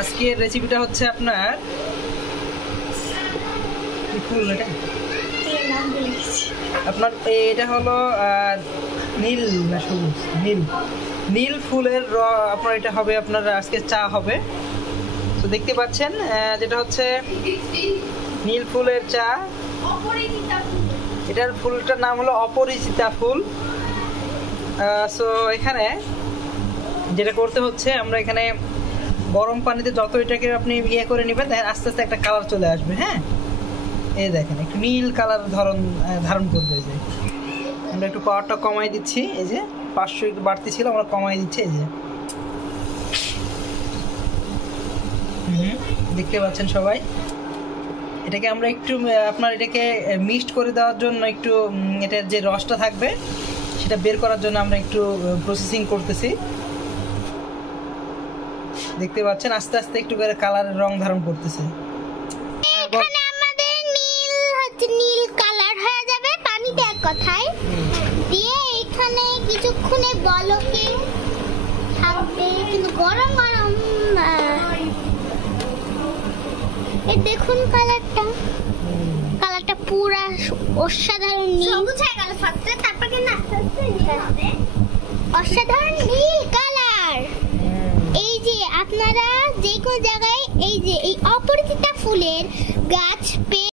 আজকের রেসিপিটা হচ্ছে আপনার ফুল, এটা আপনার এটা হলো নীল না সবুজ, নীল নীল ফুলের আপনার এটা হবে আপনার আজকে চা হবে। তো দেখতে পাচ্ছেন যেটা হচ্ছে নীল ফুলের চা। এটার ফুলটার নাম হলো অপরিচিতা ফুল। সো এখানে যেটা করতে হচ্ছে, আমরা এখানে গরম পানিতে যত এটাকে আপনি ইয়ে করে নেবেন, দেখেন আস্তে আস্তে একটা কালার চলে আসবে। হ্যাঁ, এই দেখেন একটু নীল কালার ধারণ করবে। এই যে আমরা একটু পাওয়ারটা কমাই দিচ্ছি, এই যে 500 একটু বাড়তি ছিল, আমরা কমাই দিচ্ছি। এই যে দেখতে পাচ্ছেন সবাই, এটাকে আমরা একটু আপনার এটাকে মিক্সড করে দেওয়ার জন্য একটু এটার যে রসটা থাকবে সেটা বের করার জন্য আমরা একটু প্রসেসিং করতেছি। দেখতে পাচ্ছেন আস্তে আস্তে একটু করে কালারের রং ধারণ করতেছে। এখানে আমাদের নীল কালার হয়ে যাবে পানিতে, এক কথায় দিয়ে এখানে কিছুক্ষণে বলকে থাকবে, কিন্তু গরম গরম। এই দেখুন কালারটা পুরা অসাধারণ নীল। সবুজ হয়ে গেল ফার্স্টে, তারপর কিন্তু আস্তে আস্তে অসাধারণ নীল কালার। এই যে আপনারা যে কোনো জায়গায় এই যে এই অপরিচিতা ফুলের গাছ